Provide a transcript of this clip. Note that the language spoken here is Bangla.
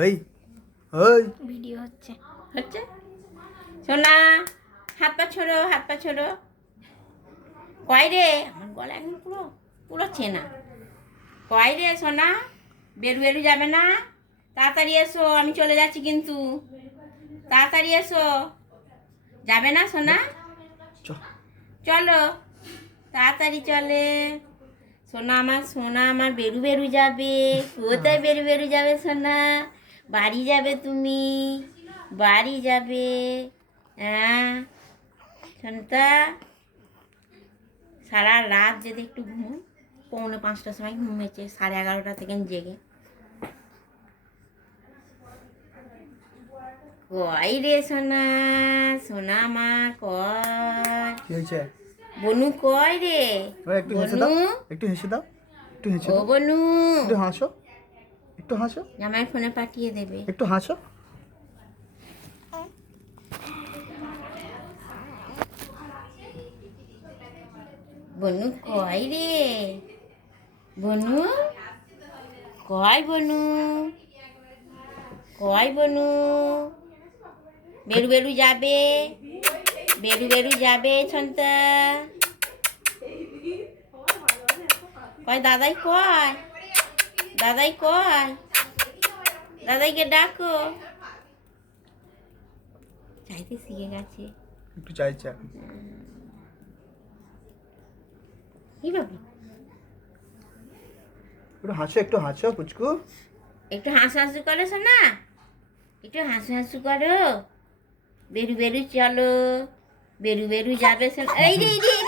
ওই ওই ভিডিও হচ্ছে হচ্ছে সোনা, হাত পা ছোড়ো, হাত পা ছোড়ো। কয় রে, আমার গলা এখন পুরো পুরো চেনা। কয় রে সোনা, বেরু বেরু যাবে না? তাড়াতাড়ি এসো, আমি চলে যাচ্ছি কিন্তু। তাড়াতাড়ি এসো। যাবে না সোনা? চ চলো, তাড়াতাড়ি চলে। সোনা আমার বেরু বেরু যাবে। কোথায় বেরু বেরু যাবে সোনা? বাড়ি যাবে তুমি, বাড়ি যাবে। হ্যাঁ শোনতা, সারা রাত যদি একটু ঘুমো, 4:45টার সময় ঘুমিয়েছে, 11:30টা থেকে জেগে। কয় রে সোনা, সোনা আমার কয়। কি হয়েছে? বনু কয় রে? ওই একটু হেসে বনু, দাও, একটু হেসে দাও, একটু হেসে ও দাও, বনু। একটু হাসো, একটু হাসো, জামাই ফোনে পাঠিয়ে দেবে। একটু হাসো। বনু কয় রে? বনু কয়, বনু কয়, বনু বেরু বেরু যাবে, বেরু বেরু যাবে ছন্তা। কয় দাদাই কয়, দাদাই কয়, দাদাইকে ডাকো। চাইতে শিখে গেছে। একটু চাইছে। কি বাবু, একটু হাসো, একটু হাসো পুচকু। একটু হাসু হাসু করো শোনা, একটু হাসু হাসু করো। বেরু বেরু চলো, বেরু বেরু যাবে শোনা। এই রে এই রে